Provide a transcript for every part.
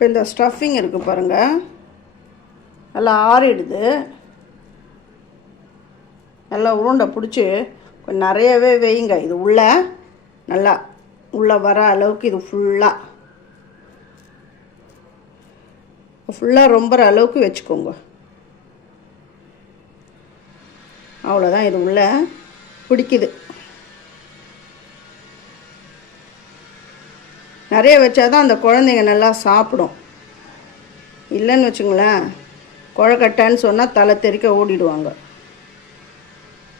இப்போ இந்த ஸ்டஃபிங் இருக்குது பாருங்கள் நல்லா ஆறிடுது. நல்லா உருண்டை பிடிச்சி கொஞ்சம் நிறையவே வையுங்க. இது உள்ளே நல்லா உள்ளே வர அளவுக்கு இது ஃபுல்லாக ஃபுல்லாக ரொம்ப அளவுக்கு வச்சுக்கோங்க. அவ்வளோதான் இது உள்ளே பிடிக்குது. நிறைய வச்சாதான் அந்த குழந்தைங்க நல்லா சாப்பிடும். இல்லைன்னு வச்சுங்களேன் குழக்கட்டைன்னு சொன்னால் தலை தெறிக்க ஓடிடுவாங்க.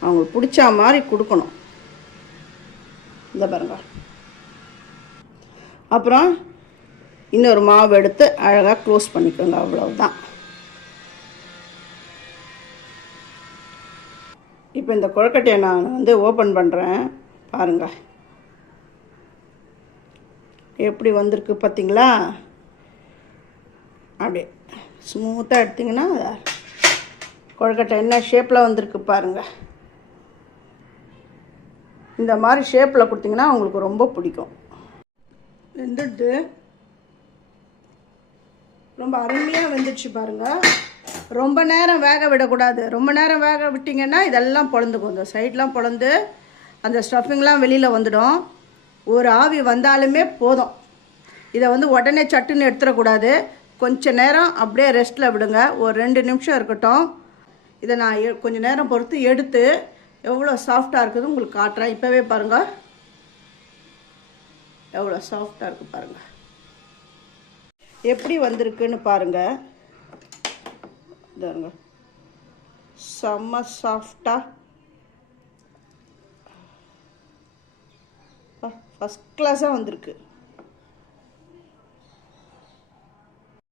அவங்களுக்கு பிடிச்ச மாதிரி கொடுக்கணும். இந்த பாருங்க. அப்புறம் இன்னொரு மாவு எடுத்து அழகாக க்ளோஸ் பண்ணிக்கோங்க அவ்வளவுதான். இப்போ இந்த கொழக்கட்டையை நான் வந்து ஓப்பன் பண்ணுறேன் பாருங்கள் எப்படி வந்திருக்கு பார்த்தீங்களா? அப்படியே ஸ்மூத்தாக எடுத்திங்கன்னா கொழுக்கட்டை என்ன ஷேப்பில் வந்திருக்கு பாருங்கள் இந்த மாதிரி ஷேப்பில் கொடுத்தீங்கன்னா உங்களுக்கு ரொம்ப பிடிக்கும். வெந்துட்டு ரொம்ப அருமையாக வெந்துடுச்சு பாருங்கள் ரொம்ப நேரம் வேக விடக்கூடாது. ரொம்ப நேரம் வேக விட்டிங்கன்னா இதெல்லாம் பொழந்துக்கும். இந்த சைட்லாம் பொழந்து அந்த ஸ்டஃபிங்லாம் வெளியில் வந்துடும். ஒரு ஆவி வந்தாலுமே போதும். இதை வந்து உடனே சட்டுன்னு எடுத்துடக்கூடாது. கொஞ்ச நேரம் அப்படியே ரெஸ்ட்டில் விடுங்க. ஒரு ரெண்டு நிமிஷம் இருக்கட்டும். இதை நான் கொஞ்ச நேரம் பொறுத்து எடுத்து எவ்வளோ சாஃப்டாக இருக்குது உங்களுக்கு காட்டுறேன். இப்போவே பாருங்கள் எவ்வளோ சாஃப்டாக இருக்குது பாருங்கள் எப்படி வந்திருக்குன்னு பாருங்கள் இதாருங்க. செம்ம சாஃப்டாக ஃபஸ்ட் கிளாஸாக வந்திருக்கு.